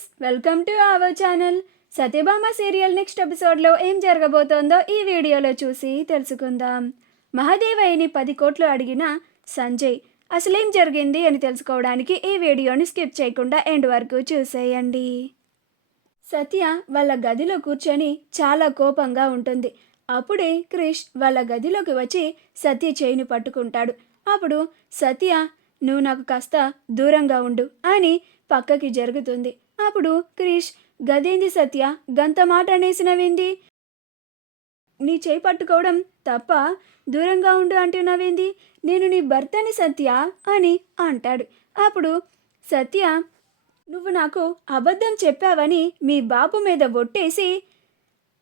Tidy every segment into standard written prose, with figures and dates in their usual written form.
Friends, welcome to our channel. Satyabhama serial next ఎపిసోడ్లో ఏం జరగబోతోందో ఈ వీడియోలో చూసి తెలుసుకుందాం. మహాదేవయ్యని 10 కోట్లు అడిగిన సంజయ్ అసలేం జరిగింది అని తెలుసుకోవడానికి ఈ వీడియోని స్కిప్ చేయకుండా ఎండ్ వరకు చూసేయండి. సత్య వాళ్ళ గదిలో కూర్చొని చాలా కోపంగా ఉంటుంది. అప్పుడే క్రిష్ వాళ్ళ గదిలోకి వచ్చి సత్య చేయిని పట్టుకుంటాడు. అప్పుడు సత్య, నువ్వు నాకు కాస్త దూరంగా ఉండు అని పక్కకి జరుగుతుంది. అప్పుడు క్రిష్, గదేంది సత్య, గంత మాట అనేసినవేంది? నీ చేయి పట్టుకోవడం తప్ప దూరంగా ఉండు అంటున్నావేంది? నేను నీ భర్తని సత్య అని అంటాడు. అప్పుడు సత్య, నువ్వు నాకు అబద్ధం చెప్పావని మీ బాబు మీద ఒట్టేసి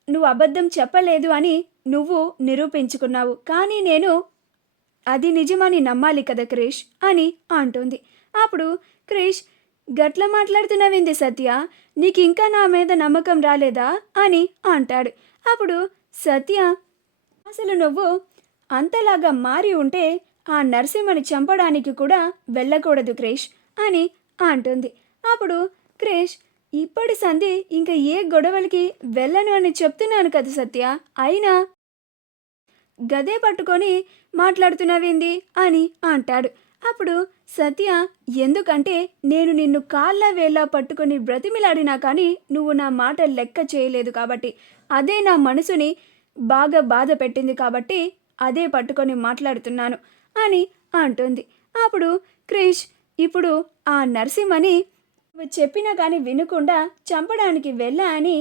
నువ్వు అబద్ధం చెప్పలేదు అని నువ్వు నిరూపించుకున్నావు. కానీ నేను అది నిజమని నమ్మాలి కదా క్రిష్ అని అంటుంది. అప్పుడు క్రిష్, గట్ల మాట్లాడుతున్నావింది సత్య, నీకు ఇంకా నా మీద నమ్మకం రాలేదా అని అంటాడు. అప్పుడు సత్య, అసలు నువ్వు అంతలాగా మారి ఉంటే ఆ నరసింహని చంపడానికి కూడా వెళ్ళకూడదు క్రిష్ అని అంటుంది. అప్పుడు క్రిష్, ఇప్పటి సంధి ఇంకా ఏ గొడవలకి వెళ్ళను అని చెప్తున్నాను కదా సత్య, అయినా గదే పట్టుకొని మాట్లాడుతున్నావేంది అని అంటాడు. అప్పుడు సత్య, ఎందుకంటే నేను నిన్ను కాళ్ళ వేళ్ళ పట్టుకొని బ్రతిమిలాడినా కానీ నువ్వు నా మాట లెక్క చేయలేదు కాబట్టి, అదే నా మనసుని బాగా బాధ పెట్టింది కాబట్టి అదే పట్టుకొని మాట్లాడుతున్నాను అని అంటుంది. అప్పుడు క్రిష్, ఇప్పుడు ఆ నరసింహని నువ్వు చెప్పినా కానీ వినకుండా చంపడానికి వెళ్ళా అని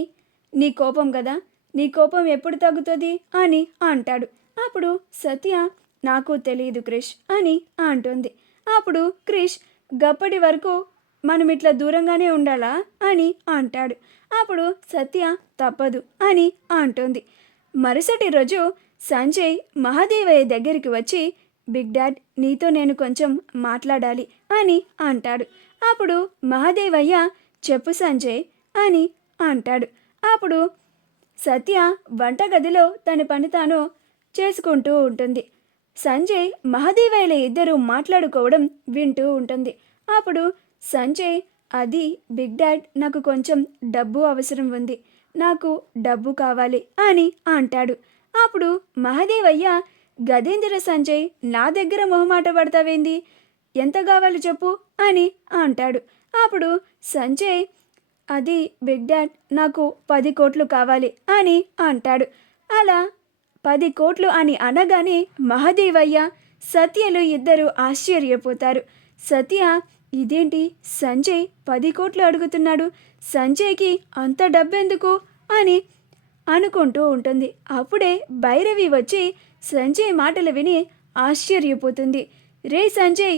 నీ కోపం కదా, నీ కోపం ఎప్పుడు తగ్గుతుంది అని అంటాడు. అప్పుడు సత్య, నాకు తెలియదు క్రిష్ అని అంటుంది. అప్పుడు క్రిష్, గప్పటి వరకు మనం ఇట్లా దూరంగానే ఉండాలా అని అంటాడు. అప్పుడు సత్య, తప్పదు అని అంటుంది. మరుసటి రోజు సంజయ్ మహాదేవయ్య దగ్గరికి వచ్చి, బిగ్ డాడ్, నీతో నేను కొంచెం మాట్లాడాలి అని అంటాడు. అప్పుడు మహాదేవయ్య, చెప్పు సంజయ్ అని అంటాడు. అప్పుడు సత్య వంటగదిలో తన పని తాను చేసుకుంటూ ఉంటుంది. సంజయ్ మహాదేవయ్యల ఇద్దరు మాట్లాడుకోవడం వింటూ ఉంటుంది. అప్పుడు సంజయ్, అది బిగ్ డాడ్, నాకు కొంచెం డబ్బు అవసరం ఉంది, నాకు డబ్బు కావాలి అని అంటాడు. అప్పుడు మహాదేవయ్య, గదేంద్ర సంజయ్, నా దగ్గర మొహమాట పడతావేంది, ఎంత కావాలి చెప్పు అని అంటాడు. అప్పుడు సంజయ్, అది బిగ్ డాడ్, నాకు 10 కోట్లు కావాలి అని అంటాడు. అలా 10 కోట్లు అని అనగానే మహాదేవయ్య, సత్యలు ఇద్దరు ఆశ్చర్యపోతారు. సత్య, ఇదేంటి సంజయ్ 10 కోట్లు అడుగుతున్నాడు, సంజయ్కి అంత డబ్బెందుకు అని అనుకుంటూ ఉంటుంది. అప్పుడే భైరవి వచ్చి సంజయ్ మాటలు విని ఆశ్చర్యపోతుంది. రే సంజయ్,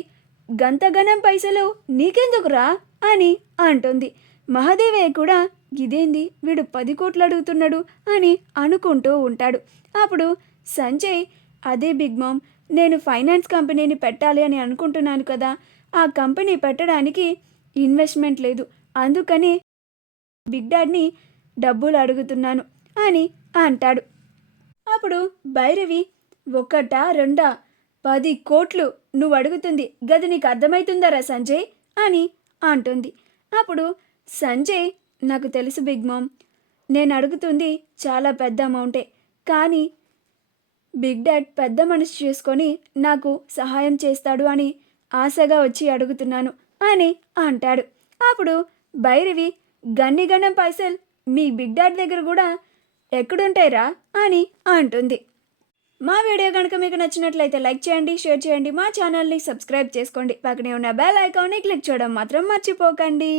గంతగనం పైసలు నీకెందుకురా అని అంటుంది. మహాదేవయ్య కూడా, ఇదేంది వీడు 10 కోట్లు అడుగుతున్నాడు అని అనుకుంటూ ఉంటాడు. అప్పుడు సంజయ్, అదే బిగ్ మామ్, నేను ఫైనాన్స్ కంపెనీని పెట్టాలి అని అనుకుంటున్నాను కదా, ఆ కంపెనీ పెట్టడానికి ఇన్వెస్ట్మెంట్ లేదు, అందుకని బిగ్ డాడ్ని డబ్బులు అడుగుతున్నాను అని అంటాడు. అప్పుడు భైరవి, ఒకటా రెండా, 10 కోట్లు నువ్వు అడుగుతుంది, గది నీకు అర్థమవుతుందరా సంజయ్ అని అంటుంది. అప్పుడు సంజయ్, నాకు తెలుసు బిగ్ మామ్, నేను అడుగుతుంది చాలా పెద్ద అమౌంటే, కానీ బిగ్ డాడ్ పెద్ద మనసు చేసుకొని నాకు సహాయం చేస్తాడు అని ఆశగా వచ్చి అడుగుతున్నాను అని అంటాడు. అప్పుడు భైరవి, గన్నిగనం పైసలు మీ బిగ్ డాడ్ దగ్గర కూడా ఎక్కడుంటాయిరా అని అంటుంది. మా వీడియో కనుక మీకు నచ్చినట్లయితే లైక్ చేయండి, షేర్ చేయండి, మా ఛానల్ని సబ్స్క్రైబ్ చేసుకోండి, పక్కనే ఉన్న బెల్ ఐకాన్ని క్లిక్ చేయడం మాత్రం మర్చిపోకండి.